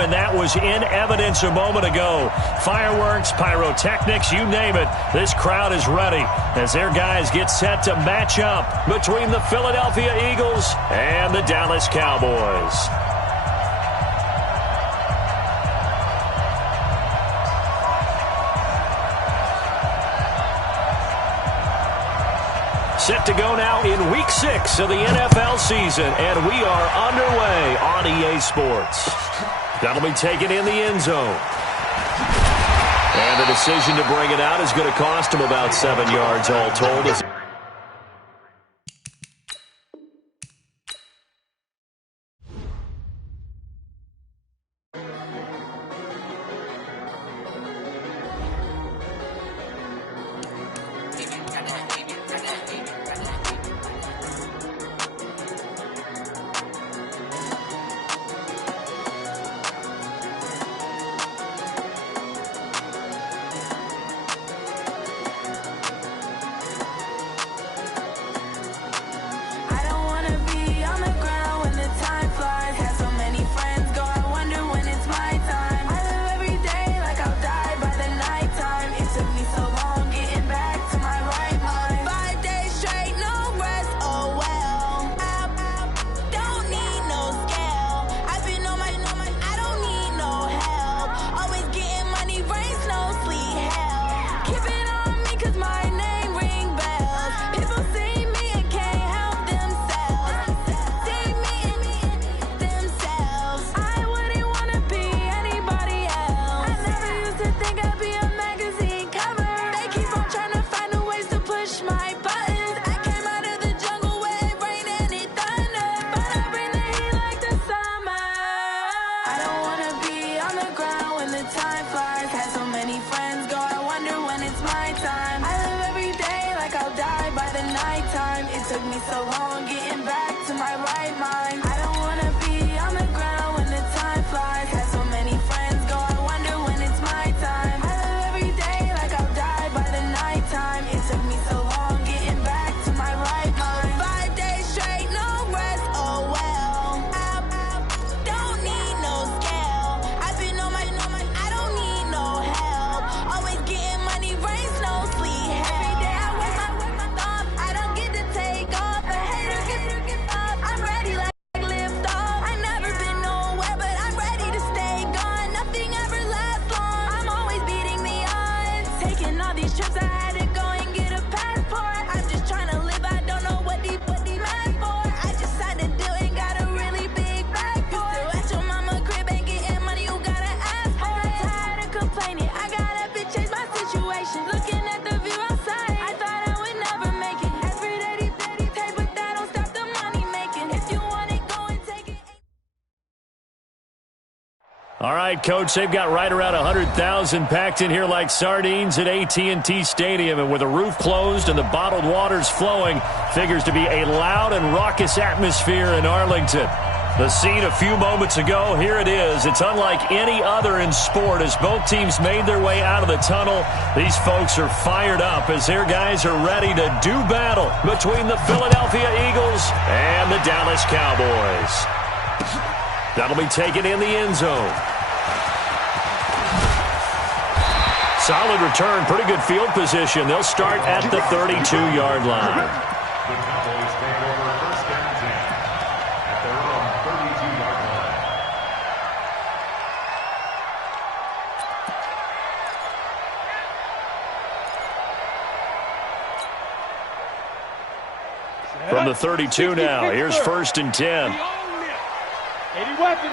and that was in evidence a moment ago. Fireworks, pyrotechnics, you name it. This crowd is ready as their guys get set to match up between the Philadelphia Eagles and the Dallas Cowboys. Set to go now in Week 6 of the NFL season, and we are underway on EA Sports. That'll be taken in the end zone. And the decision to bring it out is going to cost him about 7 yards all told. All right, Coach, they've got right around 100,000 packed in here like sardines at AT&T Stadium. And with the roof closed and the bottled waters flowing, figures to be a loud and raucous atmosphere in Arlington. The scene a few moments ago, here it is. It's unlike any other in sport as both teams made their way out of the tunnel. These folks are fired up as their guys are ready to do battle between the Philadelphia Eagles and the Dallas Cowboys. That'll be taken in the end zone. Solid return, pretty good field position. They'll start at the 32-yard line. The Cowboys take over first and 10 at their own 32-yard line. From the 32 now, here's first and 10. Heavy weapon.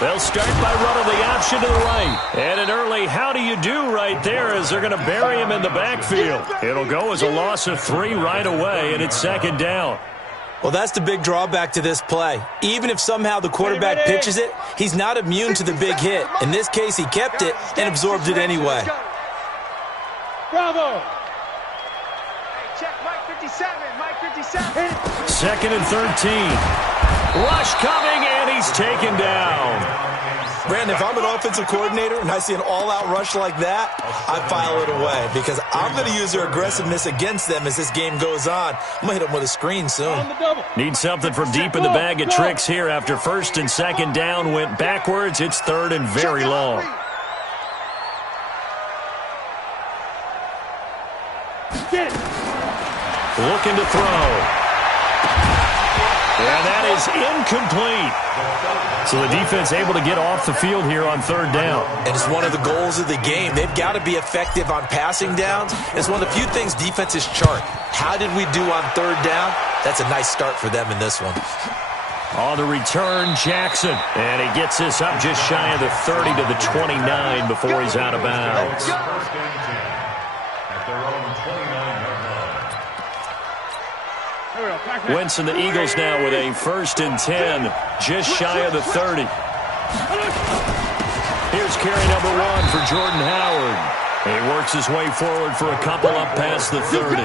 They'll start by running the option to the right. And an early how do you do right there as they're going to bury him in the backfield. It'll go as a loss of 3 right away, and it's second down. Well, that's the big drawback to this play. Even if somehow the quarterback pitches it, he's not immune to the big hit. In this case, he kept it and absorbed it anyway. Bravo. Check Mike 57. Mike 57. Second and 13. Rush coming, and he's taken down. Brandon, if I'm an offensive coordinator and I see an all-out rush like that, I file it away because I'm going to use their aggressiveness against them as this game goes on. I'm going to hit them with a screen soon. Need something from deep in the bag of tricks here after first and second down went backwards. It's third and very long. Looking to throw. And that is incomplete. So the defense able to get off the field here on third down. And it's one of the goals of the game. They've got to be effective on passing downs. It's one of the few things defenses chart. How did we do on third down? That's a nice start for them in this one. On the return, Jackson. And he gets this up just shy of the 30 to the 29 before he's out of bounds. Wentz and the Eagles now with a 1st and 10, just shy of the 30. Here's carry number 1 for Jordan Howard. He works his way forward for a couple up past the 30.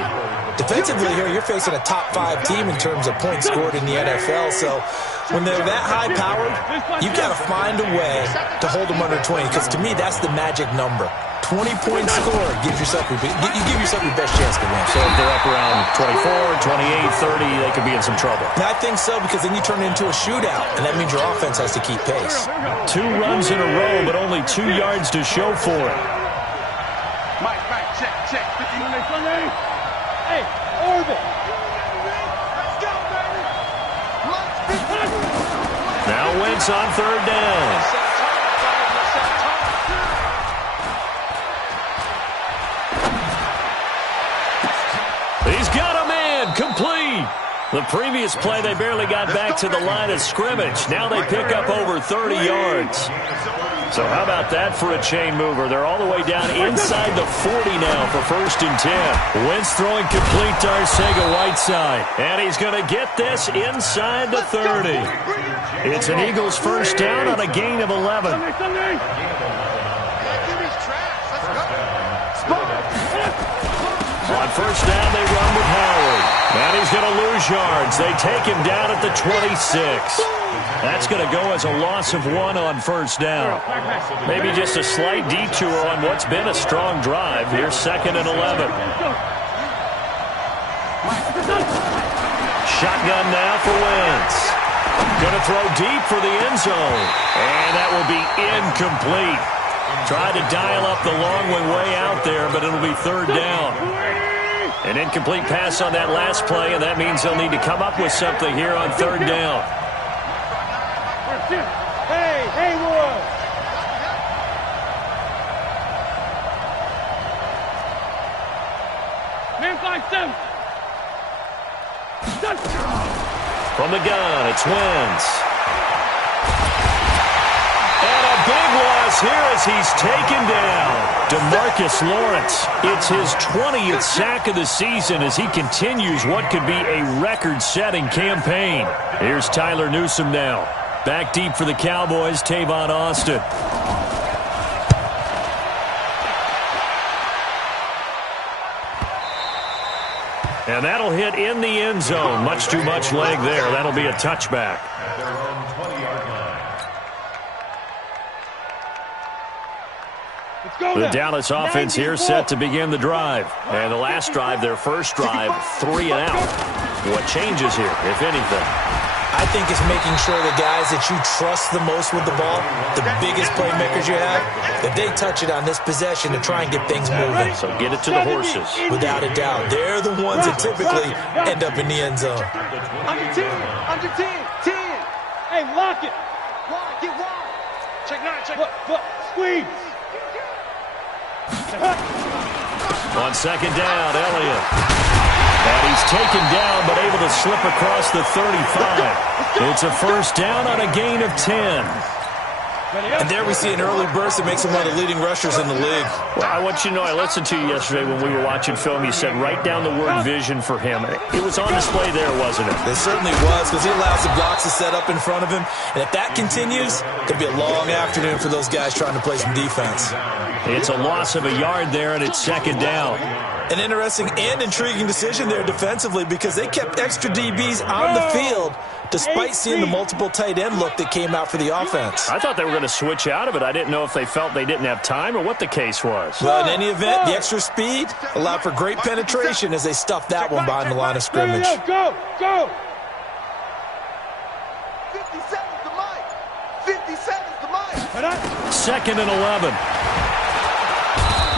Defensively here, you're facing a top 5 team in terms of points scored in the NFL, so when they're that high-powered, you've got to find a way to hold them under 20, because to me, that's the magic number. 20-point score gives yourself your best chance to win. So if they're up around 24, 28, 30, they could be in some trouble. And I think so, because then you turn it into a shootout, and that means your offense has to keep pace. 2 runs in a row, but only 2 yards to show for it. Mike, check. 50. Hey, orbit. Let's go, baby. Now Wentz on third down. He's got a man, complete. The previous play, they barely got back to the line of scrimmage. Now they pick up over 30 yards. So how about that for a chain mover? They're all the way down inside the 40 now for 1st and 10. Wentz throwing complete to Arcega-Whiteside. And he's going to get this inside the 30. It's an Eagles 1st down on a gain of 11. On 1st down, they run with Howard. And he's going to lose yards. They take him down at the 26. That's going to go as a loss of 1 on 1st down. Maybe just a slight detour on what's been a strong drive. Here's 2nd and 11. Shotgun now for Wentz. Going to throw deep for the end zone. And that will be incomplete. Tried to dial up the long one way out there, but it'll be 3rd down. An incomplete pass on that last play, and that means they'll need to come up with something here on 3rd down. Hey, Haywood. Man 5-7. From the gun, it's Wentz. And a big loss here as he's taken down. DeMarcus Lawrence, it's his 20th sack of the season as he continues what could be a record-setting campaign. Here's Tyler Newsome now. Back deep for the Cowboys, Tavon Austin. And that'll hit in the end zone. Much too much leg there. That'll be a touchback. The Dallas offense here set to begin the drive. And the last drive, their first drive, 3 and out. What changes here, if anything? I think it's making sure the guys that you trust the most with the ball, the biggest playmakers you have, that they touch it on this possession to try and get things moving. So get it to the horses. Without a doubt. They're the ones that typically end up in the end zone. Under 10. Hey, lock it. Wide, get wide. Check 9, check. Foot, squeeze. On 2nd down, Elliott. And he's taken down, but able to slip across the 35. It's a 1st down on a gain of 10. And there we see an early burst that makes him one of the leading rushers in the league. Well, I want you to know, I listened to you yesterday when we were watching film. You said write down the word vision for him. It was on display there, wasn't it? It certainly was, because he allows the blocks to set up in front of him. And if that continues, it could be a long afternoon for those guys trying to play some defense. It's a loss of a yard there, and it's 2nd down. An interesting and intriguing decision there defensively, because they kept extra DBs on the field despite seeing the multiple tight end look that came out for the offense. I thought they were going to switch out of it. I didn't know if they felt they didn't have time or what the case was. Well, in any event, the extra speed allowed for great penetration as they stuffed that one behind the line of scrimmage. Go! 57's the mic. 57's the mic. 2nd and 11.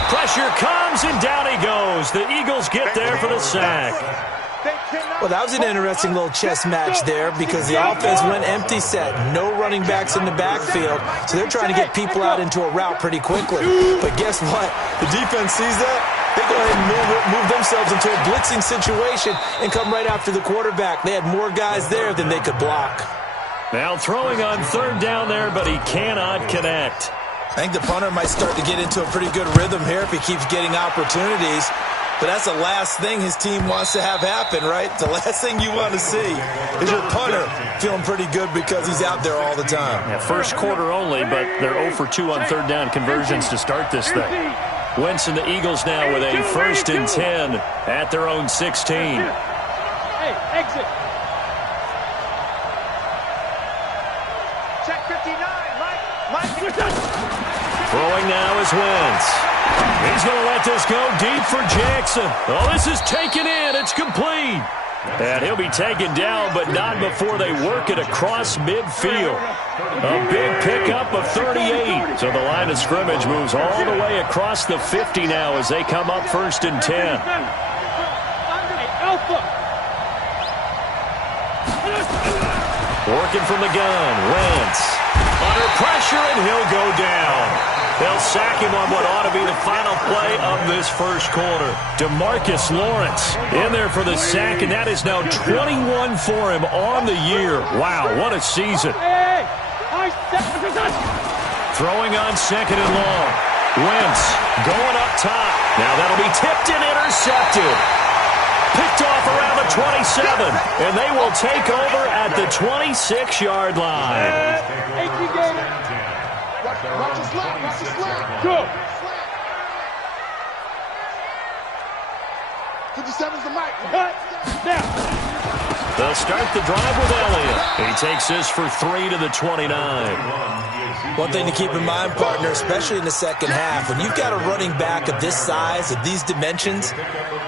Pressure comes, and down he goes. The Eagles get there for the sack. Well, that was an interesting little chess match there because the offense went empty set. No running backs in the backfield, so they're trying to get people out into a route pretty quickly. But guess what? The defense sees that. They go ahead and move themselves into a blitzing situation and come right after the quarterback. They had more guys there than they could block. Now throwing on 3rd down there, but he cannot connect. I think the punter might start to get into a pretty good rhythm here if he keeps getting opportunities. But that's the last thing his team wants to have happen, right? The last thing you want to see is your punter feeling pretty good because he's out there all the time. Yeah, first quarter only, but they're 0 for 2 on 3rd down conversions to start this thing. Wentz and the Eagles now with a 1st and 10 at their own 16. Hey, exit. Check 59, Mike. Throwing now is Wentz. He's going to let this go deep for Jackson. Oh, this is taken in. It's complete. And he'll be taken down, but not before they work it across midfield. A big pickup of 38. So the line of scrimmage moves all the way across the 50 now as they come up 1st and 10. Working from the gun, Wentz. Under pressure, and he'll go down. They'll sack him on what ought to be the final play of this first quarter. DeMarcus Lawrence in there for the sack, and that is now 21 for him on the year. Wow, what a season. Throwing on 2nd and long. Wentz going up top. Now that'll be tipped and intercepted. Picked off around the 27, and they will take over at the 26-yard line. Watch the slap. Go. 57's the mic. Now. They'll start the drive with Elliott. He takes this for 3 to the 29. One thing to keep in mind, partner, especially in the second half, when you've got a running back of this size, of these dimensions,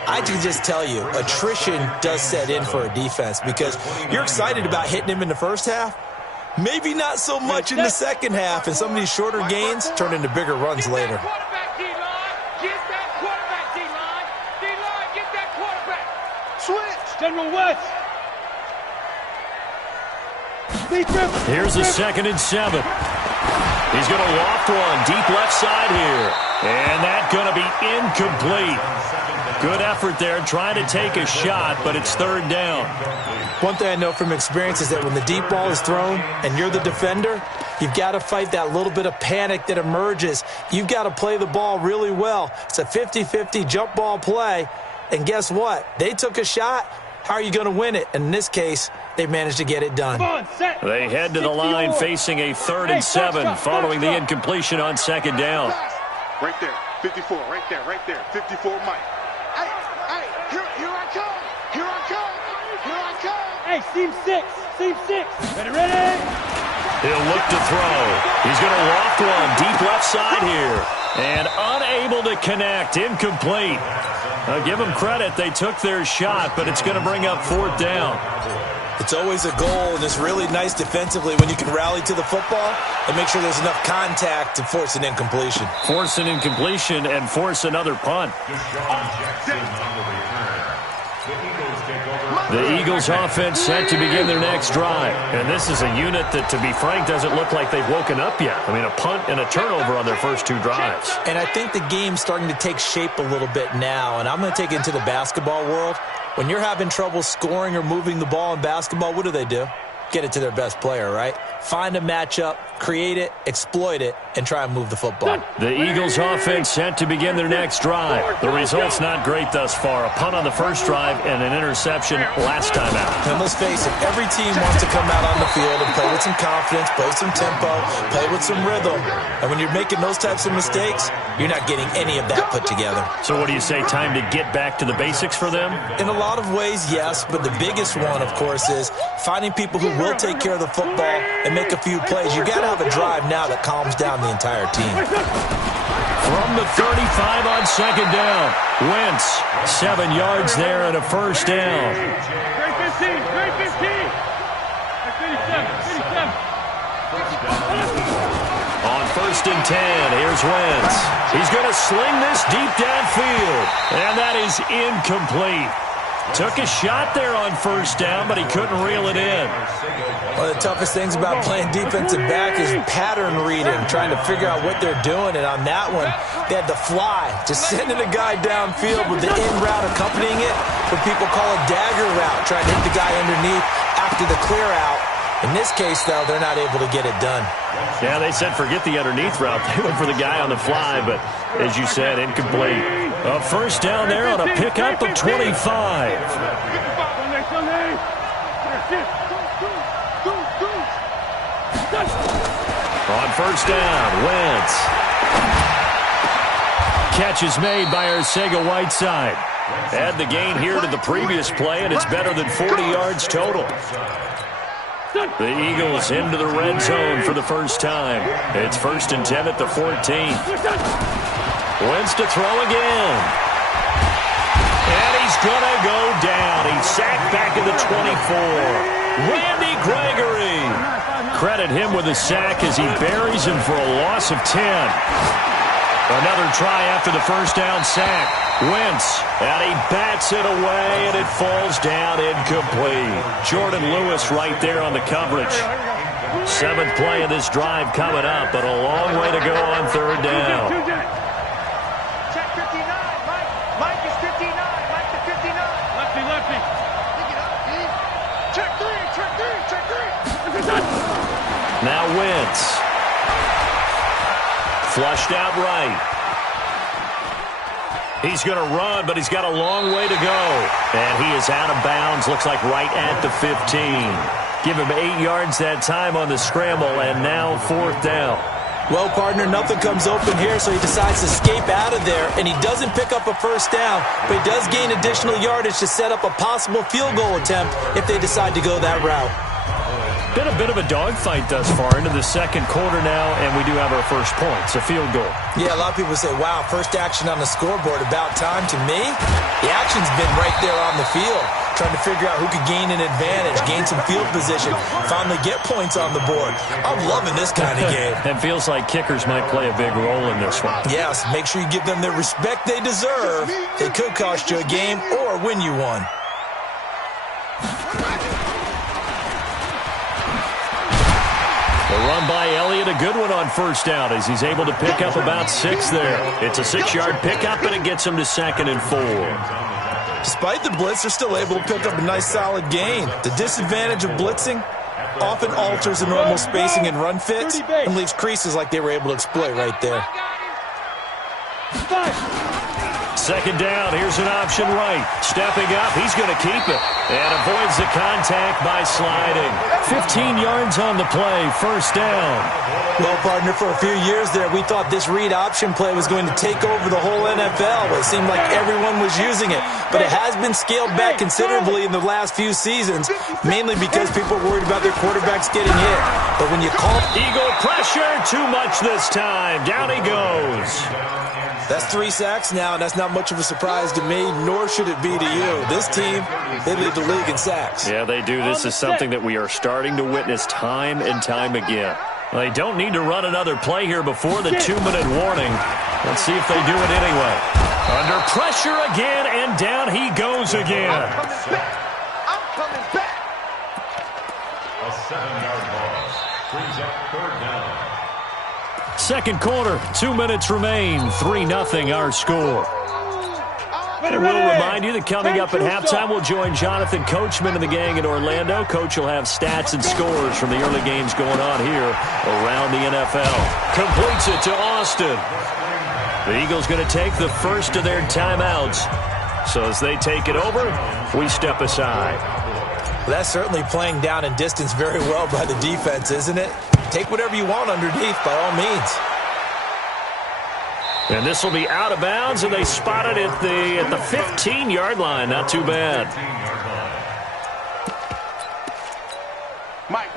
I can just tell you, attrition does set in for a defense because you're excited about hitting him in the first half. Maybe not so much in the second half, and some of these shorter gains turn into bigger runs later. Quarterback, D-line. Get that quarterback, D-line. D-line, get that quarterback. Switch. General West. Here's a 2nd and 7. He's going to loft one deep left side here. And that's going to be incomplete. Good effort there trying to take a shot, but it's 3rd down. One thing I know from experience is that when the deep ball is thrown and you're the defender, you've got to fight that little bit of panic that emerges. You've got to play the ball really well. It's a 50-50 jump ball play. And guess what? They took a shot. How are you going to win it? And in this case, they managed to get it done. They head to the line facing a 3rd and 7 following the incompletion on 2nd down. Right there. 54. Right there. 54 Mike. Hey, here I come. Hey, seam 6. Ready. He'll look to throw. He's going to loft one deep left side here. And unable to connect. Incomplete. I'll give them credit. They took their shot, but it's going to bring up 4th down. It's always a goal, and it's really nice defensively when you can rally to the football and make sure there's enough contact to force an incompletion. Force an incompletion and force another punt. The Eagles offense set to begin their next drive. And this is a unit that, to be frank, doesn't look like they've woken up yet. I mean, a punt and a turnover on their first 2 drives. And I think the game's starting to take shape a little bit now, and I'm going to take it into the basketball world. When you're having trouble scoring or moving the ball in basketball, what do? get it to their best player, right? Find a matchup, create it, exploit it, and try and move the football. The Eagles offense set to begin their next drive. The result's not great thus far. A punt on the first drive and an interception last time out. And let's face it, every team wants to come out on the field and play with some confidence, play with some tempo, play with some rhythm. And when you're making those types of mistakes, you're not getting any of that put together. So what do you say, time to get back to the basics for them? In a lot of ways, yes, but the biggest one, of course, is finding people who will take care of the football and make a few plays. You got to have a drive now that calms down the entire team. From the 35 on second down, Wentz, 7 yards there and a first down. Great 15, great 15. 37. On first and 10, here's Wentz. He's going to sling this deep downfield, and that is incomplete. Took a shot there on first down, but he couldn't reel it in. One of the toughest things about playing defensive back is pattern reading, trying to figure out what they're doing. And on that one, they had the fly, just sending a guy downfield with the in route accompanying it, what people call a dagger route, trying to hit the guy underneath after the clear out. In this case, though, they're not able to get it done. Yeah, they said forget the underneath route. They went for the guy on the fly, but as you said, incomplete. A first down there on a pickup of 25. On first down, Wentz. Catch is made by Arcega-Whiteside. Add the gain here to the previous play, and it's better than 40 yards total. The Eagles into the red zone for the first time. It's first and 10 at the 14. Wentz to throw again. And he's going to go down. He's sacked back at the 24. Randy Gregory. Credit him with a sack as he buries him for a loss of 10. Another try after the first down sack. Wentz, and he bats it away, and it falls down incomplete. Jordan Lewis right there on the coverage. 7th play of this drive coming up, but a long way to go on third down. Check 59, Mike. Mike is 59. Mike to 59. Lefty. Pick it up, D. Check 3. Now Wentz. Flushed out right. He's going to run, but he's got a long way to go. And he is out of bounds, looks like right at the 15. Give him 8 yards that time on the scramble, and now 4th down. Well, partner, nothing comes open here, so he decides to escape out of there, and he doesn't pick up a first down, but he does gain additional yardage to set up a possible field goal attempt if they decide to go that route. Been a bit of a dogfight thus far into the second quarter now, and we do have our first points, a field goal. Yeah, a lot of people say, wow, first action on the scoreboard, about time. To me, the action's been right there on the field, trying to figure out who could gain an advantage, gain some field position, finally get points on the board. I'm loving this kind of game. It feels like kickers might play a big role in this one. Yes, make sure you give them the respect they deserve. They could cost you a game or win you one. The run by Elliott, a good one on first down as he's able to pick up about 6 there. It's a 6-yard pickup, and it gets him to 2nd and 4. Despite the blitz, they're still able to pick up a nice solid gain. The disadvantage of blitzing often alters the normal spacing and run fits and leaves creases like they were able to exploit right there. 2nd down, here's an option right. Stepping up, he's going to keep it. And avoids the contact by sliding. 15 yards on the play, first down. Well, partner, for a few years there, we thought this read option play was going to take over the whole NFL. It seemed like everyone was using it. But it has been scaled back considerably in the last few seasons, mainly because people are worried about their quarterbacks getting hit. But when you call Eagle pressure, too much this time. Down he goes. That's 3 sacks now, and that's not much of a surprise to me, nor should it be to you. This team, they lead the league in sacks. Yeah, they do. This is something that we are starting to witness time and time again. They don't need to run another play here before the 2-minute warning. Let's see if they do it anyway. Under pressure again, and down he goes again. I'm coming back. A 7-yard loss brings up 3rd down. Second quarter, 2 minutes remain. 3-0 our score. And we'll remind you that coming up at halftime, we'll join Jonathan Coachman and the gang in Orlando. Coach will have stats and scores from the early games going on here around the NFL. Completes it to Austin. The Eagles going to take the first of their timeouts. So as they take it over, we step aside. Well, that's certainly playing down and distance very well by the defense, isn't it? Take whatever you want underneath, by all means. And this will be out of bounds, and they spot it at the 15-yard line. Not too bad.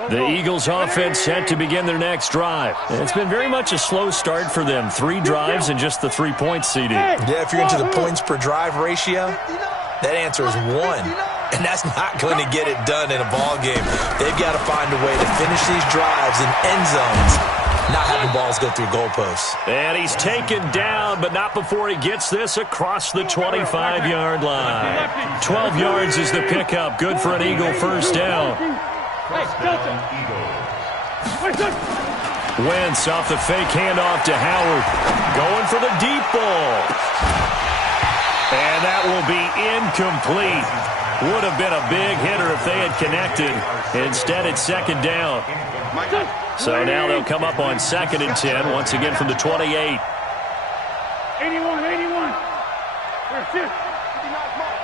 The Eagles offense set to begin their next drive. And it's been very much a slow start for them. 3 drives and just the 3 points, CD. Yeah, if you're into the points per drive ratio, that answer is 1. And that's not going to get it done in a ball game. They've got to find a way to finish these drives in end zones, not having balls go through goalposts. And he's taken down, but not before he gets this across the 25-yard line. 12 yards is the pickup. Good for an Eagle first down. Wentz off the fake handoff to Howard. Going for the deep ball. And that will be incomplete. Would have been a big hitter if they had connected. Instead, it's second down. So now they'll come up on 2nd and 10, once again from the 28. 81.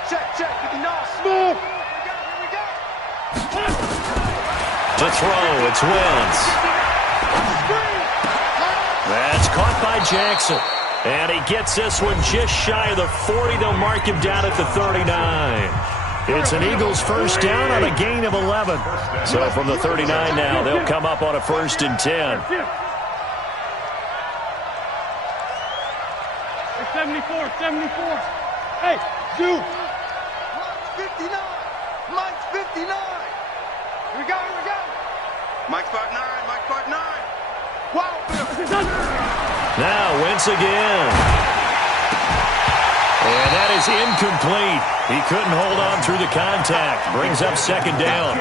Check. Move. To throw, it's Wentz. That's caught by Jackson. And he gets this one just shy of the 40. They'll mark him down at the 39. It's an Eagles first down on a gain of 11. So from the 39 now, they'll come up on a 1st and 10. 74. Hey, Zoo. Mike's 59. Here we go. Mike's 5'9", Mike's 5'9". Wow. Now Wentz again. And that is incomplete. He couldn't hold on through the contact. Brings up 2nd down.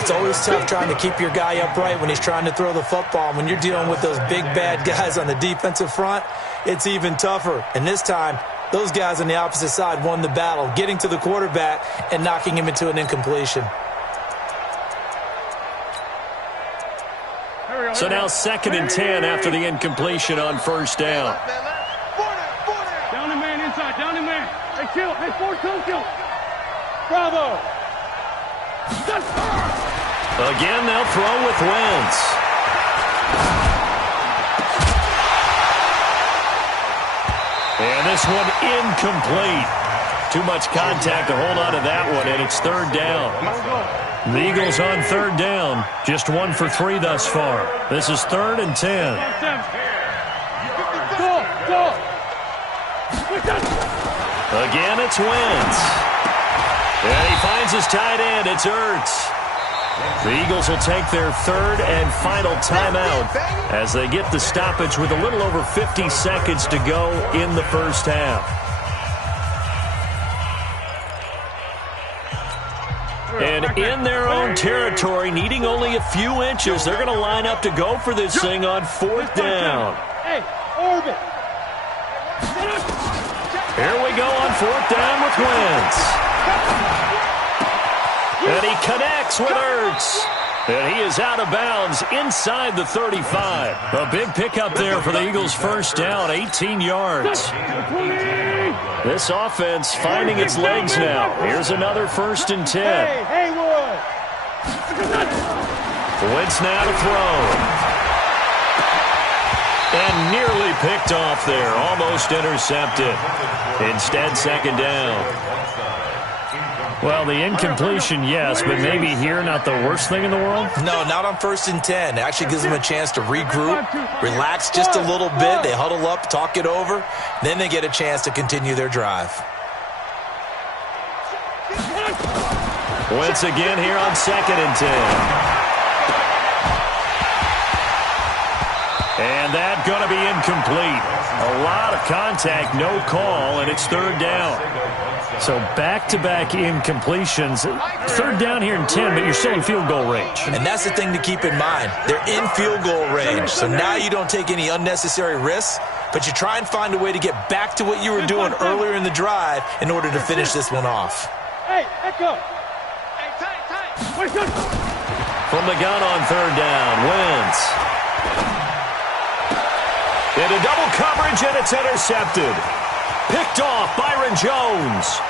It's always tough trying to keep your guy upright when he's trying to throw the football. When you're dealing with those big, bad guys on the defensive front, it's even tougher. And this time, those guys on the opposite side won the battle, getting to the quarterback and knocking him into an incompletion. So now 2nd and 10 after the incompletion on 1st down. Down the man inside, down the man. Hey, kill. Hey, force kill. Bravo. Again, they'll throw with Wentz. And this one incomplete. Too much contact to hold on to that one, and it's 3rd down. The Eagles on 3rd down, just 1 for 3 thus far. This is 3rd and 10. Go. Again, it's Wentz. And he finds his tight end. It's Ertz. The Eagles will take their 3rd and final timeout as they get the stoppage with a little over 50 seconds to go in the first half. And in their own territory, needing only a few inches, they're going to line up to go for this thing on 4th down. Hey, orbit. Here we go on 4th down with Wentz. And he connects with Ertz. And he is out of bounds inside the 35. A big pickup there for the Eagles' first down, 18 yards. This offense finding its legs now. Here's another 1st and 10. Hey, Haywood. Wentz now to throw. And nearly picked off there. Almost intercepted. Instead, 2nd down. Well, the incompletion, yes, but maybe here not the worst thing in the world? No, not on 1st and 10. It actually gives them a chance to regroup, relax just a little bit. They huddle up, talk it over. Then they get a chance to continue their drive. Once again here on 2nd and 10. And that's going to be incomplete. A lot of contact, no call, and it's 3rd down. So back-to-back incompletions. 3rd down here in 10, but you're still in field goal range. And that's the thing to keep in mind. They're in field goal range. So now you don't take any unnecessary risks. but you try and find a way to get back to what you were doing earlier in the drive in order to finish this one off. Hey, Echo. Hey, tight. From the gun on third down, Wentz. Into double coverage, and it's intercepted. Picked off, Byron Jones.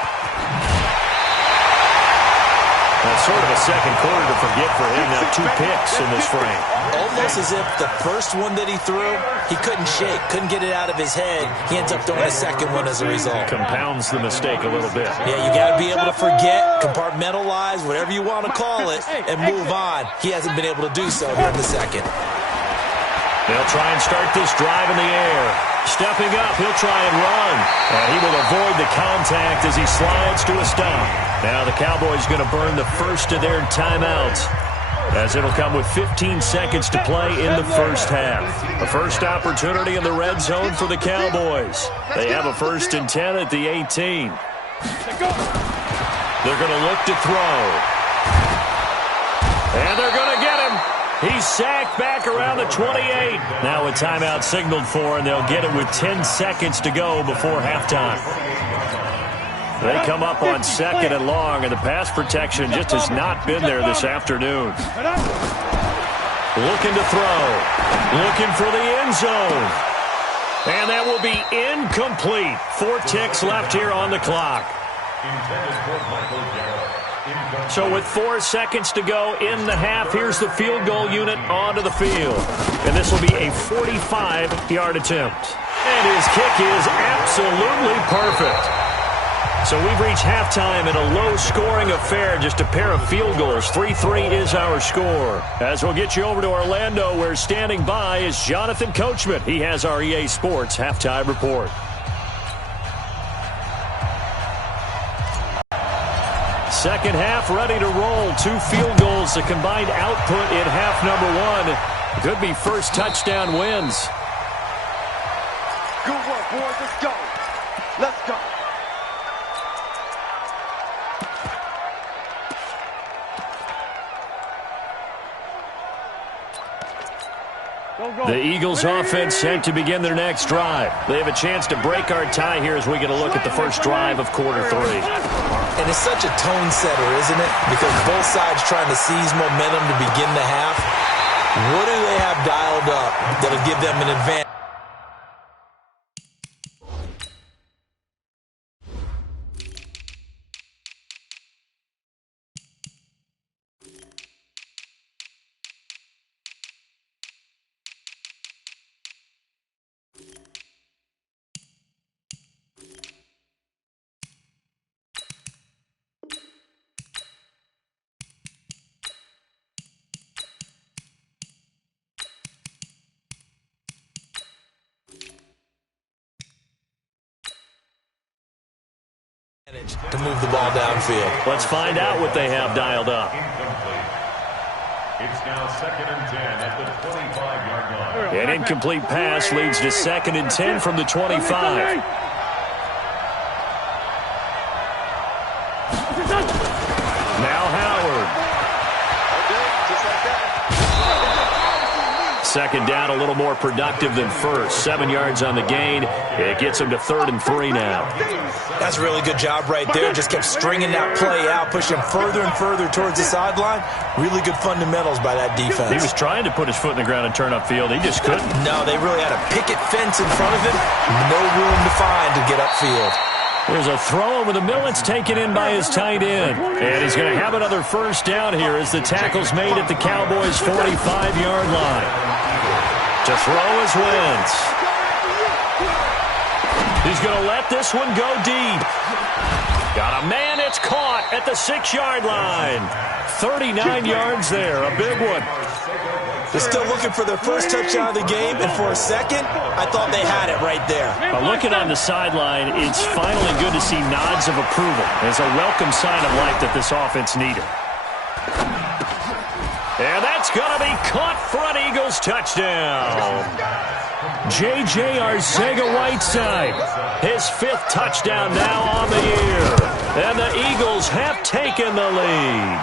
That's sort of a second quarter to forget for him. Now 2 picks in this frame. Almost as if the first one that he threw, he couldn't shake, couldn't get it out of his head. He ends up throwing a second one as a result. Compounds the mistake a little bit. Yeah, you got to be able to forget, compartmentalize, whatever you want to call it, and move on. He hasn't been able to do so here in the second. They'll try and start this drive in the air. Stepping up, he'll try and run. And he will avoid the contact as he slides to a stop. Now the Cowboys going to burn the first of their timeouts, as it'll come with 15 seconds to play in the first half. The first opportunity in the red zone for the Cowboys. They have a 1st and 10 at the 18. They're going to look to throw. And they're going to get him. He's sacked back around the 28. Now a timeout signaled for, and they'll get it with 10 seconds to go before halftime. They come up on 2nd and long, and the pass protection just has not been there this afternoon. Looking to throw. Looking for the end zone. And that will be incomplete. 4 ticks left here on the clock. So with 4 seconds to go in the half, here's the field goal unit onto the field. And this will be a 45-yard attempt. And his kick is absolutely perfect. So we've reached halftime in a low-scoring affair, just a pair of field goals. 3-3 is our score. As we'll get you over to Orlando, where standing by is Jonathan Coachman. He has our EA Sports halftime report. Second half ready to roll. 2 field goals, the combined output in half number 1. Could be first touchdown wins. Good work, boys. Let's go. Let's go. The Eagles offense set to begin their next drive. They have a chance to break our tie here as we get a look at the first drive of quarter 3. And it's such a tone setter, isn't it? Because both sides trying to seize momentum to begin the half. What do they have dialed up that'll give them an advantage? To move the ball downfield. Let's find out what they have dialed up. It's now 2nd and 10 at the 25-yard line. An incomplete pass leads to 2nd and 10 from the 25. Now Howard. Second down, a little more productive than first. 7 yards on the gain. It gets him to 3rd and 3 now. That's a really good job right there. Just kept stringing that play out, pushing further and further towards the sideline. Really good fundamentals by that defense. He was trying to put his foot in the ground and turn upfield. He just couldn't. No, they really had a picket fence in front of him. No room to find to get upfield. There's a throw over the middle. It's taken in by his tight end. And he's going to have another first down here as the tackle's made at the Cowboys' 45-yard line. To throw is Wentz. He's going to let this one go deep. Got a man, it's caught at the 6-yard line. 39 yards there, a big one. They're still looking for their first touchdown of the game, and for a second, I thought they had it right there. Looking on the sideline, it's finally good to see nods of approval. It's a welcome sign of life that this offense needed. And that's going to be caught for an Eagles touchdown. J.J. Arcega-Whiteside, his 5th touchdown now on the year. And the Eagles have taken the lead.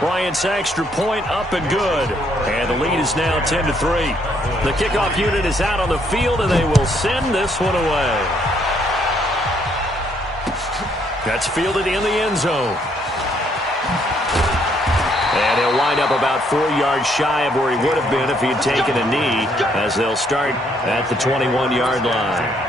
Bryant's extra point up and good. And the lead is now 10-3. The kickoff unit is out on the field, and they will send this one away. That's fielded in the end zone. And he'll wind up about 4 yards shy of where he would have been if he had taken a knee, as they'll start at the 21-yard line.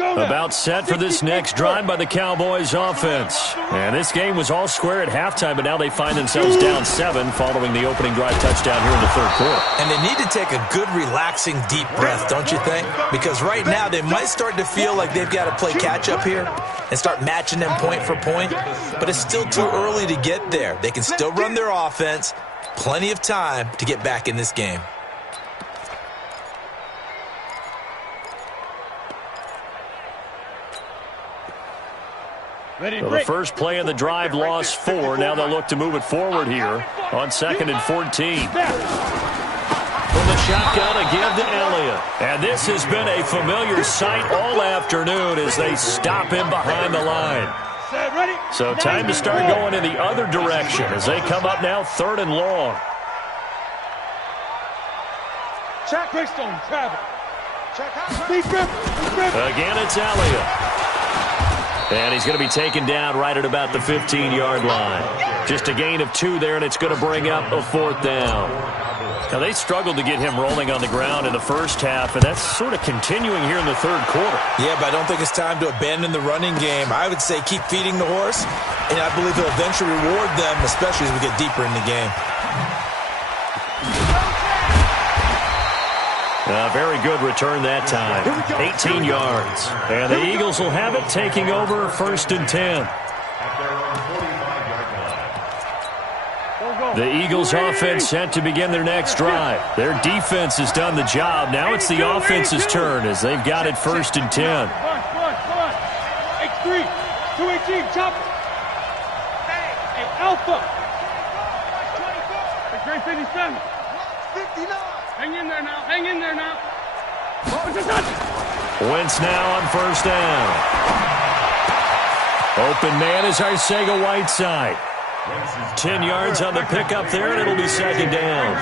About set for this next drive by the Cowboys offense. And this game was all square at halftime, but now they find themselves down 7 following the opening drive touchdown here in the third quarter. And they need to take a good, relaxing, deep breath, don't you think? Because right now they might start to feel like they've got to play catch-up here and start matching them point for point. But it's still too early to get there. They can still run their offense. Plenty of time to get back in this game. So the first play of the drive lost 4. Now they'll look to move it forward here on 2nd and 14. From the shotgun, a give to Elliott. And this has been a familiar sight all afternoon as they stop him behind the line. So time to start going in the other direction as they come up now 3rd and long. Again, it's Elliott. And he's going to be taken down right at about the 15-yard line. Just a gain of 2 there, and it's going to bring up a 4th down. Now, they struggled to get him rolling on the ground in the first half, and that's sort of continuing here in the third quarter. Yeah, but I don't think it's time to abandon the running game. I would say keep feeding the horse, and I believe he'll eventually reward them, especially as we get deeper in the game. Very good return that time. 18 yards. And the Eagles will have it, taking over 1st and 10. The Eagles offense set to begin their next drive. Their defense has done the job. Now it's the offense's turn as they've got it 1st and 10. X3, 218, chop. Hey, Alpha. 57. 59. Hang in there now. Hang in there now. Wentz now on 1st down. Open man is Arcega-Whiteside. 10 yards on the pickup there, and it'll be 2nd down.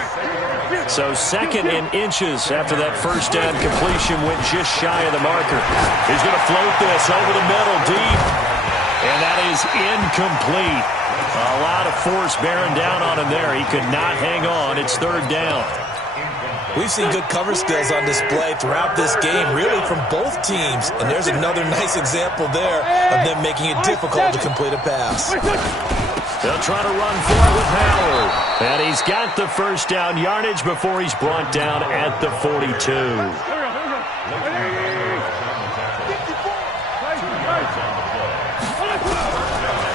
So 2nd and inches after that 1st down completion went just shy of the marker. He's going to float this over the middle deep. And that is incomplete. A lot of force bearing down on him there. He could not hang on. It's 3rd down. We've seen good cover skills on display throughout this game, really from both teams. And there's another nice example there of them making it difficult to complete a pass. They'll try to run for it with Howard. And he's got the 1st down yardage before he's brought down at the 42.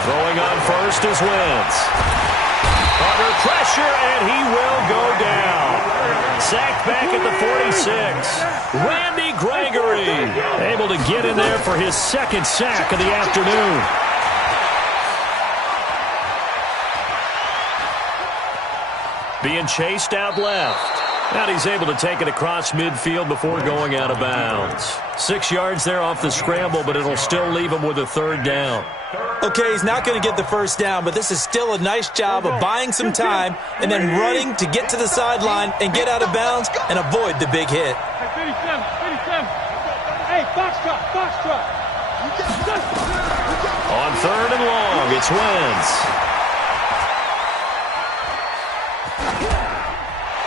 Throwing on 1st is Wentz. Under pressure, and he will go down. Sacked back at the 46. Randy Gregory able to get in there for his 2nd sack of the afternoon. Being chased out left. And he's able to take it across midfield before going out of bounds. 6 yards there off the scramble, but it'll still leave him with a 3rd down. Okay, he's not going to get the 1st down, but this is still a nice job of buying some time and then running to get to the sideline and get out of bounds and avoid the big hit. 57. Hey, box truck. On 3rd and long, it's Wentz.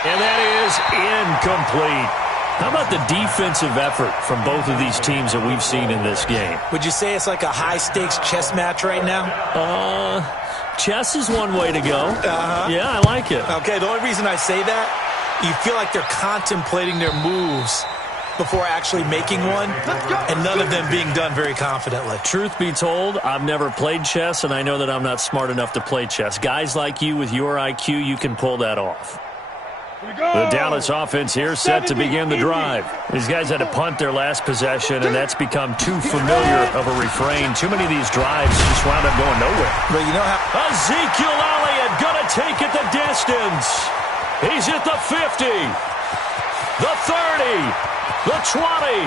And that is incomplete. How about the defensive effort from both of these teams that we've seen in this game? Would you say it's like a high-stakes chess match right now? Chess is one way to go. Yeah, I like it. Okay, the only reason I say that, you feel like they're contemplating their moves before actually making one, and none of them being done very confidently. Truth be told, I've never played chess, and I know that I'm not smart enough to play chess. Guys like you with your IQ, you can pull that off. The Dallas offense here set to begin the drive. These guys had to punt their last possession, and that's become too familiar of a refrain. Too many of these drives just wound up going nowhere. But you know how Ezekiel Elliott gonna take it the distance. He's at the 50, the 30, the 20,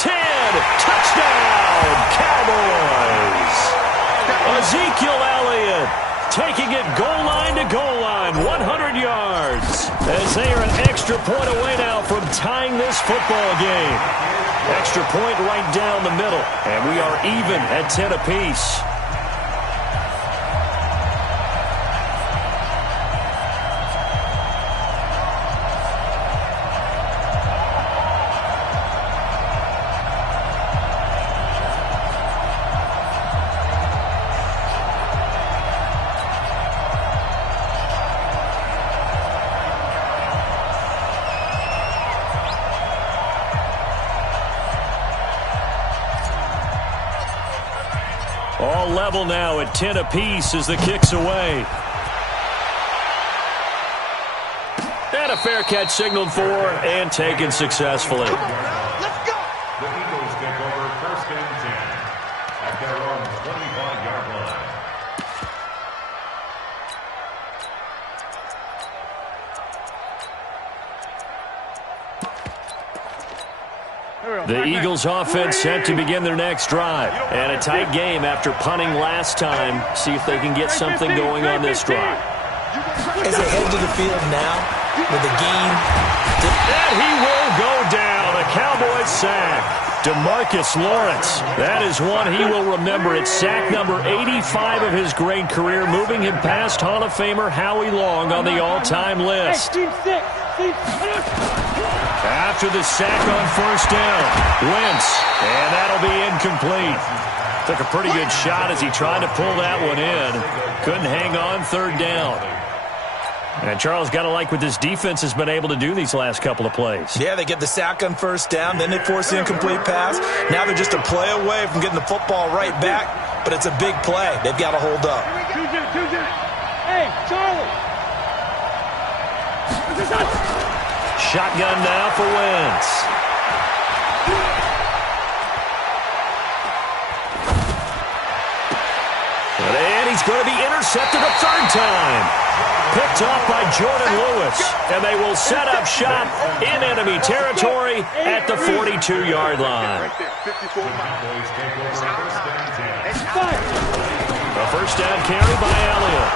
10. Touchdown, Cowboys. Ezekiel Elliott taking it goal line to goal line, 100 yards. As they are an extra point away now from tying this football game. Extra point right down the middle, and we are even at 10 apiece. All level now at 10 apiece as the kick's away. And a fair catch signaled for and taken successfully. Come on now, let's go. The Eagles take over 1st and 10 at their own 25-yard line. The Eagles offense set to begin their next drive. And a tight game after punting last time. See if they can get something going on this drive. as they head to the field now with a gain. And he will go down. A Cowboys sack. DeMarcus Lawrence. That is one he will remember. It's sack number 85 of his great career, moving him past Hall of Famer Howie Long on the all-time list. After the sack on first down, Wentz, and that'll be incomplete. Took a pretty good shot as he tried to pull that one in. Couldn't hang on third down. And Charles, got to like what this defense has been able to do these last couple of plays. Yeah, they get the sack on first down, then they force the incomplete pass. Now they're just a play away from getting the football right back, but it's a big play. They've got to hold up. Hey, Charlie. Shotgun now for Wentz. And he's going to be intercepted a third time. Picked off by Jordan Lewis. And they will set up shop in enemy territory at the 42-yard line. A first down carry by Elliott.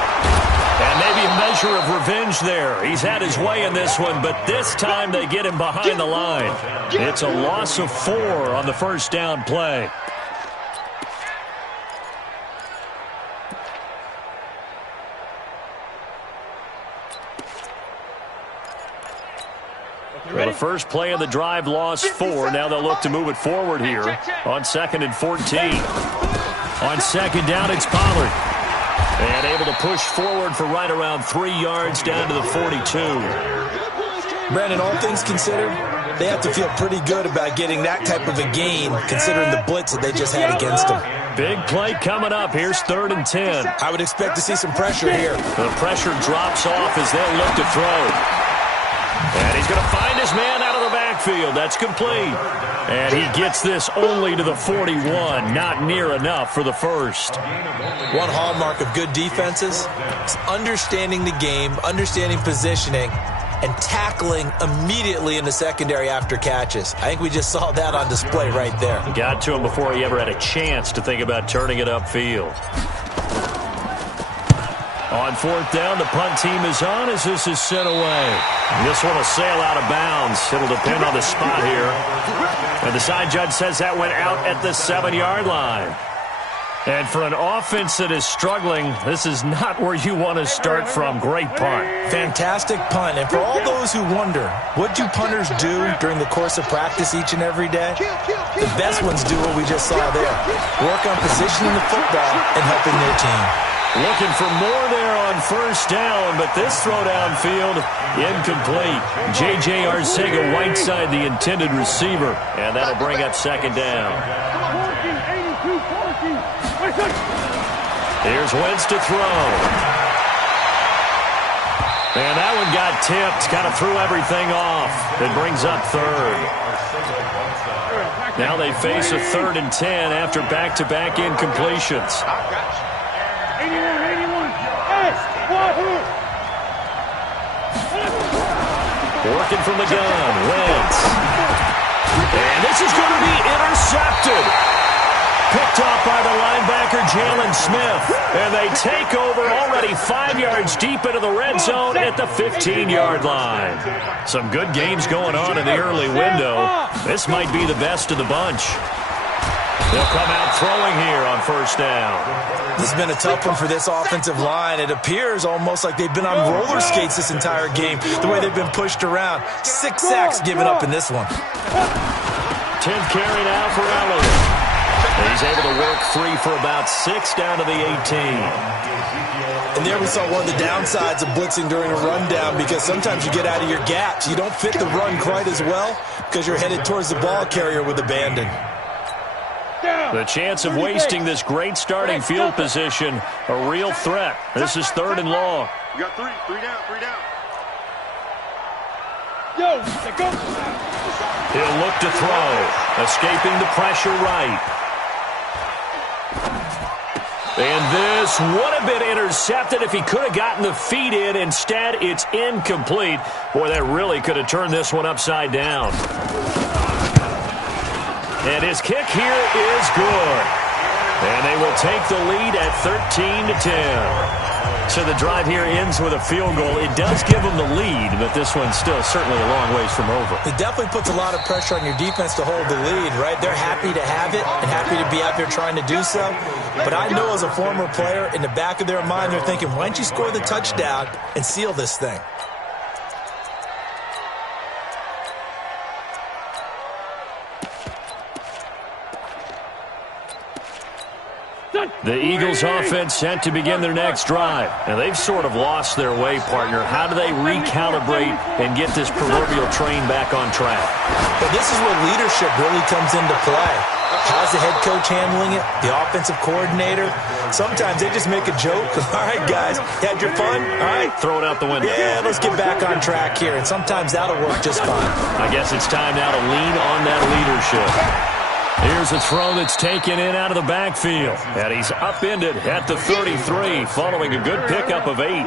And maybe a measure of revenge there. He's had his way in this one, but this time they get him behind the line. It's a loss of 4 on the first down play. Well, the first play of the drive lost 4. Now they'll look to move it forward here on 2nd and 14. On second down, it's Pollard. And able to push forward for right around 3 yards down to the 42. Brandon, all things considered, they have to feel pretty good about getting that type of a gain, considering the blitz that they just had against them. Big play coming up. Here's 3rd and 10. I would expect to see some pressure here. The pressure drops off as they'll look to throw. And he's going to find his man out of the backfield. That's complete. And he gets this only to the 41. Not near enough for the first. One hallmark of good defenses is understanding the game, understanding positioning, and tackling immediately in the secondary after catches. I think we just saw that on display right there. Got to him before he ever had a chance to think about turning it upfield. On 4th down, the punt team is on as this is sent away. This one will sail out of bounds. It'll depend on the spot here. And the side judge says that went out at the 7-yard line. And for an offense that is struggling, this is not where you want to start from. Great punt. Fantastic punt. And for all those who wonder, what do punters do during the course of practice each and every day? The best ones do what we just saw there. Work on positioning the football and helping their team. Looking for more there on first down, but this throw downfield, incomplete. J.J. Arcega-Whiteside, the intended receiver, and that'll bring up 2nd down. Here's Wentz to throw. And that one got tipped, kind of threw everything off. It brings up third. Now they face a 3rd and 10 after back-to-back incompletions. 81. Working from the gun, Wentz. And this is going to be intercepted. Picked off by the linebacker, Jalen Smith. And they take over already 5 yards deep into the red zone at the 15-yard line. Some good games going on in the early window. This might be the best of the bunch. They'll come out throwing here on first down. This has been a tough one for this offensive line. It appears almost like they've been on roller skates this entire game, the way they've been pushed around. 6 sacks given up in this one. 10th carry now for Elliott. He's able to work free for about 6 down to the 18. And there we saw one of the downsides of blitzing during a rundown, because sometimes you get out of your gaps. You don't fit the run quite as well because you're headed towards the ball carrier with abandon. The chance of wasting this great starting field position, a real threat. This is 3rd and long. You got 3 down. Yo, go. He'll look to throw, escaping the pressure right. And this would have been intercepted if he could have gotten the feet in. Instead, it's incomplete. Boy, that really could have turned this one upside down. And his kick here is good. And they will take the lead at 13-10. So the drive here ends with a field goal. It does give them the lead, but this one's still certainly a long ways from over. It definitely puts a lot of pressure on your defense to hold the lead, right? They're happy to have it and happy to be out there trying to do so. But I know as a former player, in the back of their mind, they're thinking, why don't you score the touchdown and seal this thing? The Eagles offense set to begin their next drive. And they've sort of lost their way, partner. How do they recalibrate and get this proverbial train back on track? But this is where leadership really comes into play. How's the head coach handling it? The offensive coordinator? Sometimes they just make a joke. All right, guys, you had your fun? All right. Throw it out the window. Yeah, let's get back on track here. And sometimes that'll work just fine. I guess it's time now to lean on that leadership. Here's a throw that's taken in out of the backfield. And he's upended at the 33 following a good pickup of 8.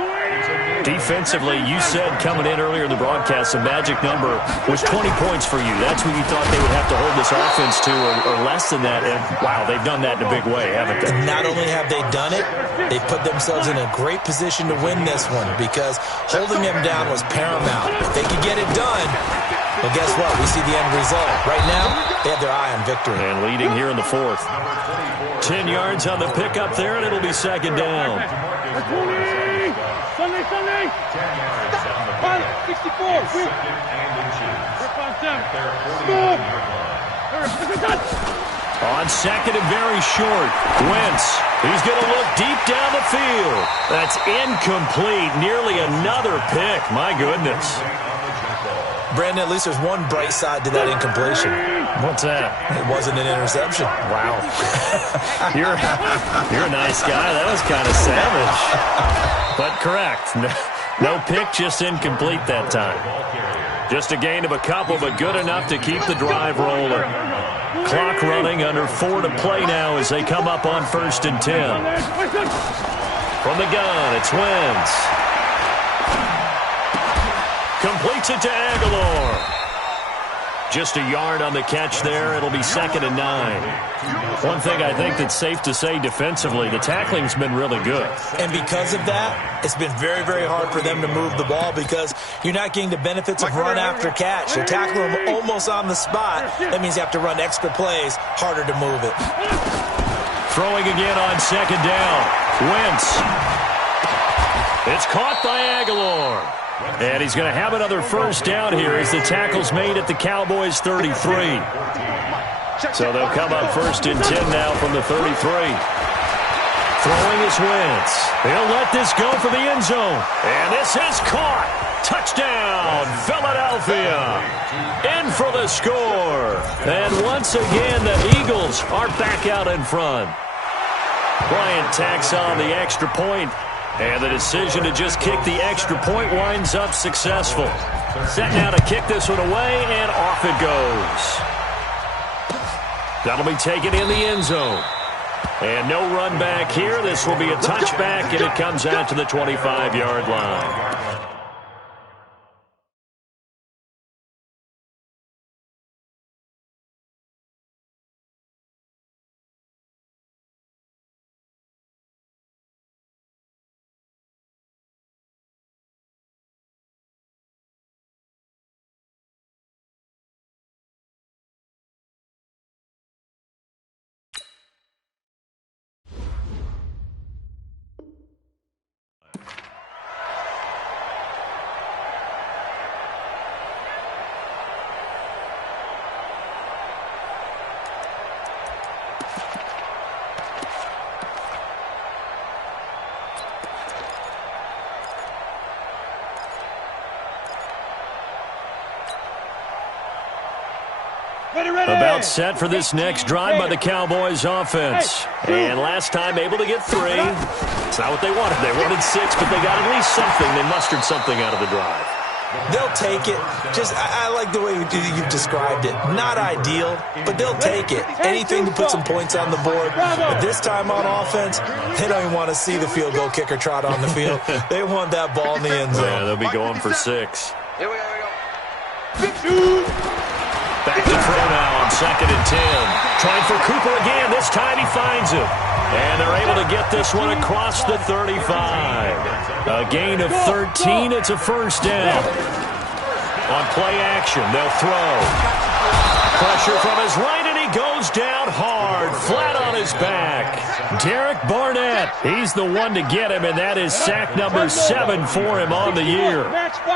Defensively, you said coming in earlier in the broadcast, the magic number was 20 points for you. That's what you thought they would have to hold this offense to, or less than that. And, wow, they've done that in a big way, haven't they? And not only have they done it, they've put themselves in a great position to win this one, because holding them down was paramount. If they could get it done, well, guess what? We see the end result. Right now, they have their eye on victory. And leading here in the 4th. 10 yards on the pickup there, and it'll be 2nd down. Sunday. 64. On 2nd and very short, Wentz. He's going to look deep down the field. That's incomplete. Nearly another pick. My goodness. Brandon, at least there's one bright side to that incompletion. What's that? It wasn't an interception. Wow. You're a nice guy. That was kind of savage. But correct. No pick, just incomplete that time. Just a gain of a couple, but good enough to keep the drive rolling. Clock running, under 4 to play now as they come up on 1st and 10. From the gun, it's Wentz. Completes it to Aguilar. Just a yard on the catch there. It'll be 2nd and 9. One thing I think that's safe to say defensively, the tackling's been really good. And because of that, it's been very, very hard for them to move the ball, because you're not getting the benefits of run after catch. They're tackling them almost on the spot. That means you have to run extra plays, harder to move it. Throwing again on 2nd down. Wentz. It's caught by Aguilar. And he's going to have another 1st down here as the tackle's made at the Cowboys' 33. So they'll come up 1st and 10 now from the 33. Throwing is Wentz. He'll let this go for the end zone. And this is caught. Touchdown, Philadelphia. In for the score. And once again, the Eagles are back out in front. Bryant tacks on the extra point. And the decision to just kick the extra point winds up successful. Set now to kick this one away, and off it goes. That'll be taken in the end zone. And no run back here. This will be a touchback, and it comes out to the 25-yard line. About set for this next drive by the Cowboys offense. And last time able to get 3. It's not what they wanted. They wanted 6, but they got at least something. They mustered something out of the drive. They'll take it. I like the way you've described it. Not ideal, but they'll take it. Anything to put some points on the board. But this time on offense, they don't even want to see the field goal kicker trot on the field. They want that ball in the end zone. Yeah, they'll be going for 6. Here we go. Back to throw now on 2nd and 10. Trying for Cooper again. This time he finds him. And they're able to get this one across the 35. A gain of 13. It's a first down. On play action, they'll throw. Pressure from his right, and he goes down hard, flat on his back. Derek Barnett, he's the one to get him, and that is sack number 7 for him on the year.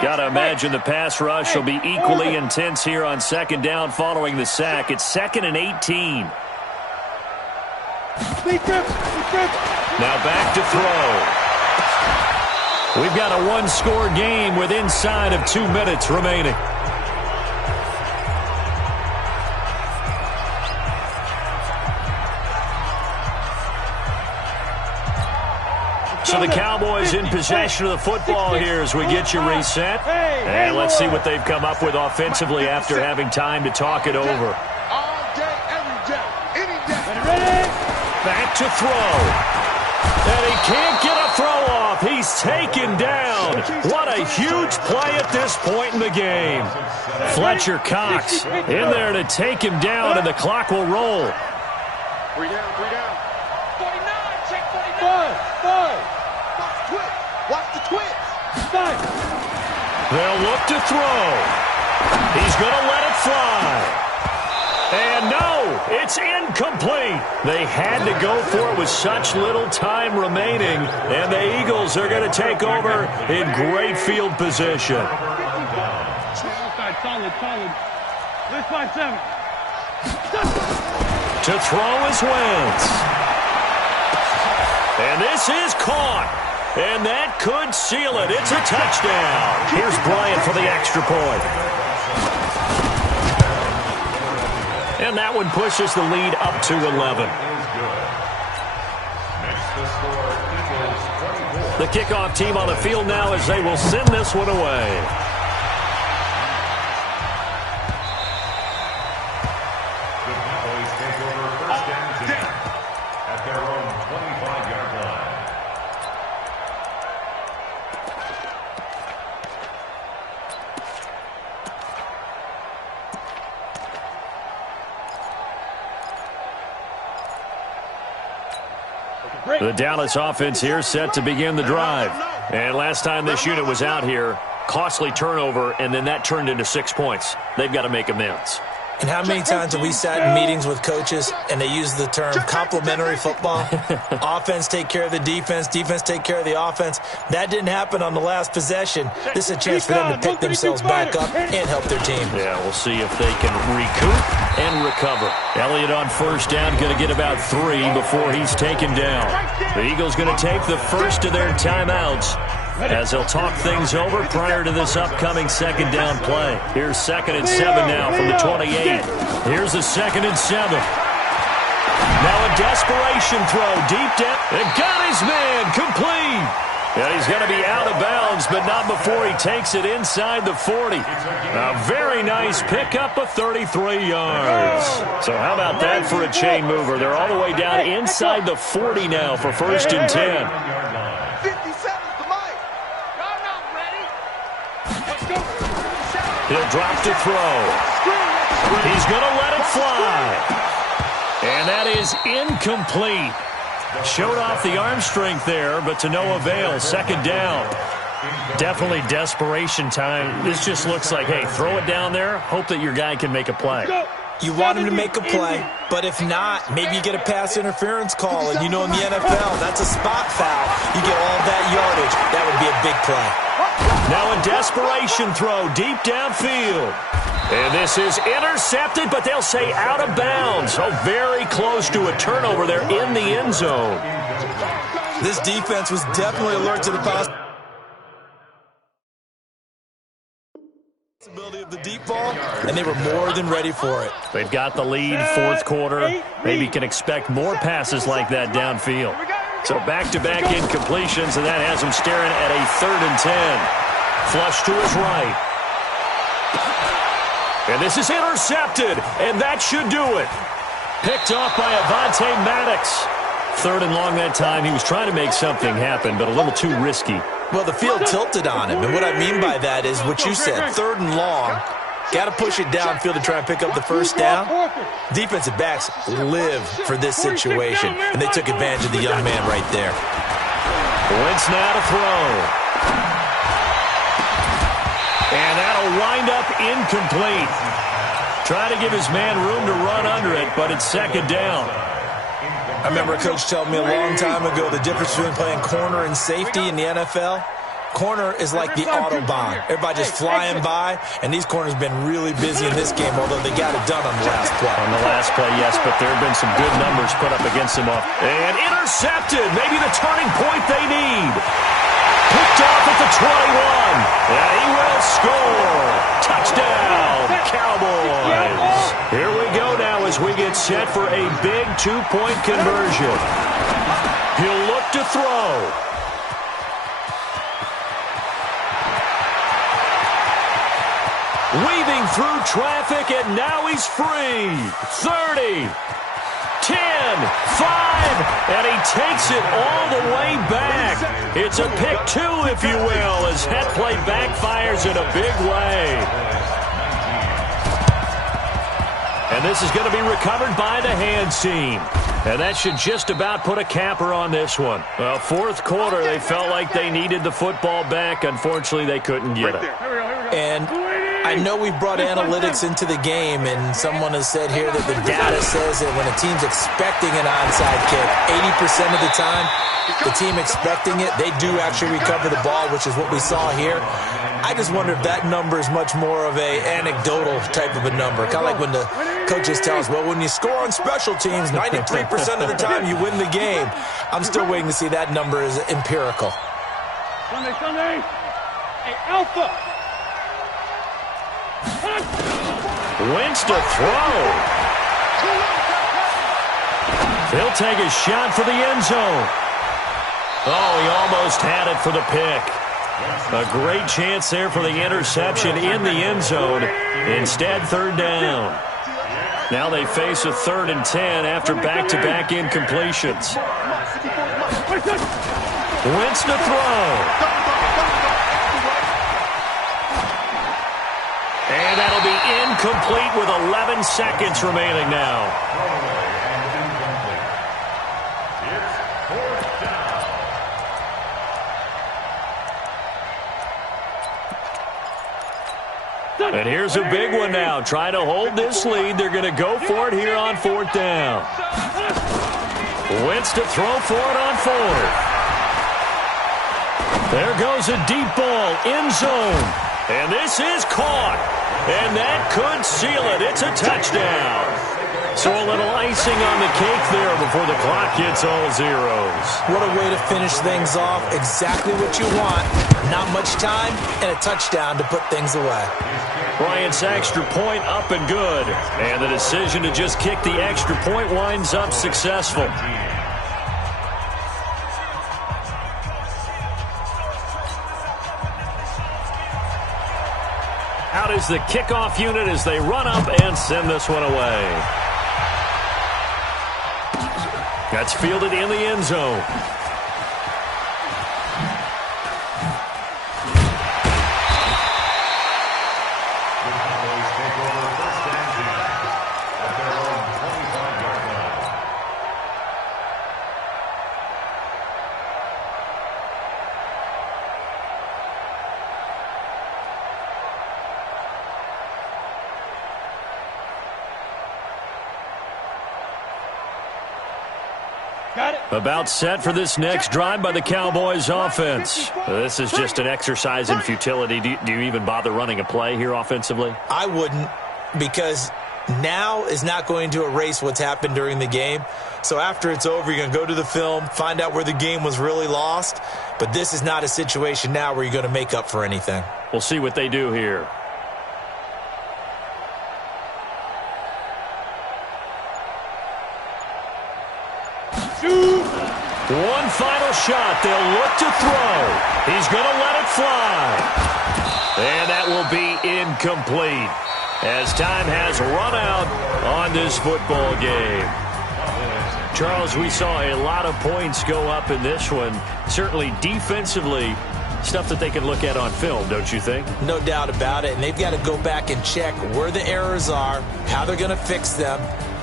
Got to imagine the pass rush will be equally intense here on 2nd down following the sack. It's 2nd and 18. Now back to throw. We've got a one-score game with inside of 2 minutes remaining. So the Cowboys in possession of the football here as we get you reset. And let's see what they've come up with offensively after having time to talk it over. All day, every day, any day. Back to throw. And he can't get a throw off. He's taken down. What a huge play at this point in the game. Fletcher Cox in there to take him down, and the clock will roll. 3 down, 3 down. 49, check 49. 5. Watch the twist. They'll look to throw. He's going to let it fly. And no, it's incomplete. They had to go for it with such little time remaining, and the Eagles are going to take over in great field position. Solid. Let's find 7. To throw is Wentz. And this is caught. And that could seal it. It's a touchdown. Here's Bryant for the extra point. And that one pushes the lead up to 11. The kickoff team on the field now as they will send this one away. The Dallas offense here set to begin the drive. And last time this unit was out here, costly turnover, and then that turned into 6 points. They've got to make amends. And how many times have we sat in meetings with coaches and they use the term complementary football? Offense take care of the defense, defense take care of the offense. That didn't happen on the last possession. This is a chance for them to pick themselves back up and help their team. Yeah, we'll see if they can recoup and recover. Elliott on first down, going to get about 3 before he's taken down. The Eagles going to take the first of their timeouts as they'll talk things over prior to this upcoming second down play. Here's 2nd and 7 now from the 28. Here's the 2nd and 7. Now a desperation throw deep down. And got his man complete. And he's going to be out of bounds, but not before he takes it inside the 40. A very nice pickup of 33 yards. So how about that for a chain mover? They're all the way down inside the 40 now for 1st and 10. 57's the mic. He'll drop to throw. He's going to let it fly. And that is incomplete. Showed off the arm strength there, but to no avail. 2nd down. Definitely desperation time. This just looks like, hey, throw it down there, hope that your guy can make a play. You want him to make a play, but if not, maybe you get a pass interference call. And you know in the NFL, that's a spot foul. You get all that yardage. That would be a big play. Now a desperation throw deep downfield. And this is intercepted, but they'll say out of bounds. So very close to a turnover there in the end zone. This defense was definitely alert to the possibility of the deep ball, and they were more than ready for it. They've got the lead, 4th quarter. Maybe can expect more passes like that downfield. So back-to-back incompletions, and that has them staring at a 3rd and 10. Flush to his right. And this is intercepted, and that should do it. Picked off by Avonte Maddox. 3rd and long that time. He was trying to make something happen, but a little too risky. Well, the field tilted on him, and what I mean by that is what you said, 3rd and long. Got to push it downfield to try and pick up the 1st down. Defensive backs live for this situation, and they took advantage of the young man right there. Wentz now to throw. And that'll wind up incomplete. Try to give his man room to run under it, but it's 2nd down. I remember a coach telling me a long time ago the difference between playing corner and safety in the NFL. Corner is like the Autobahn. Everybody just flying by, and these corners have been really busy in this game, although they got it done on the last play. On the last play, yes, but there have been some good numbers put up against them. And intercepted, maybe the turning point they need. Picked off at the 21. And he will score. Touchdown, Cowboys. Here we go now as we get set for a big 2-point conversion. He'll look to throw. Weaving through traffic, and now he's free. 30, 10, 5, and he takes it all the way back. It's a pick 2, if you will, as that play backfires in a big way. And this is going to be recovered by the hands team. And that should just about put a capper on this one. Well, 4th quarter, they felt like they needed the football back. Unfortunately, they couldn't get it. And I know we've brought analytics into the game, and someone has said here that the data says that when a team's expecting an onside kick, 80% of the time, the team expecting it, they do actually recover the ball, which is what we saw here. I just wonder if that number is much more of a anecdotal type of a number. Kind of like when the coaches tell us, well, when you score on special teams, 93% of the time you win the game. I'm still waiting to see that number is empirical. Sunday. Hey, Alpha. Wentz to throw. He'll take a shot for the end zone. Oh, he almost had it for the pick. A great chance there for the interception in the end zone. Instead, 3rd down. Now they face a 3rd and 10 after back-to-back incompletions. Wentz to throw. And that'll be incomplete with 11 seconds remaining now. And here's a big one now. Trying to hold this lead. They're going to go for it here on 4th down. Wentz to throw for it on 4th. There goes a deep ball, end zone. And this is caught. And that could seal it. It's a touchdown. So a little icing on the cake there before the clock hits all zeros. What a way to finish things off. Exactly what you want. Not much time and a touchdown to put things away. Bryant's extra point up and good. And the decision to just kick the extra point winds up successful. Out is the kickoff unit as they run up and send this one away. That's fielded in the end zone. About set for this next drive by the Cowboys offense. This is just an exercise in futility. Do you even bother running a play here offensively? I wouldn't, because now is not going to erase what's happened during the game. So after it's over, you're going to go to the film, find out where the game was really lost. But this is not a situation now where you're going to make up for anything. We'll see what they do here. One final shot. They'll look to throw. He's going to let it fly. And that will be incomplete as time has run out on this football game. Charles, we saw a lot of points go up in this one. Certainly defensively, stuff that they can look at on film, don't you think? No doubt about it. And they've got to go back and check where the errors are, how they're going to fix them,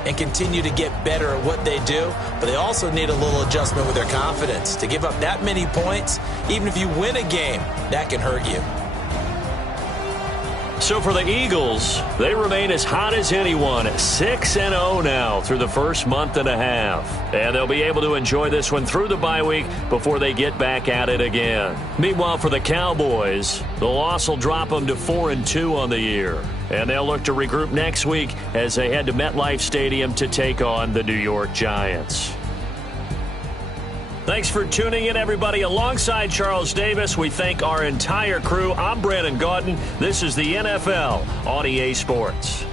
and continue to get better at what they do. But they also need a little adjustment with their confidence. To give up that many points, even if you win a game, that can hurt you. So for the Eagles, they remain as hot as anyone, 6-0 now through the first month and a half. And they'll be able to enjoy this one through the bye week before they get back at it again. Meanwhile, for the Cowboys, the loss will drop them to 4-2 on the year. And they'll look to regroup next week as they head to MetLife Stadium to take on the New York Giants. Thanks for tuning in, everybody. Alongside Charles Davis, we thank our entire crew. I'm Brandon Gaudin. This is the NFL on EA Sports.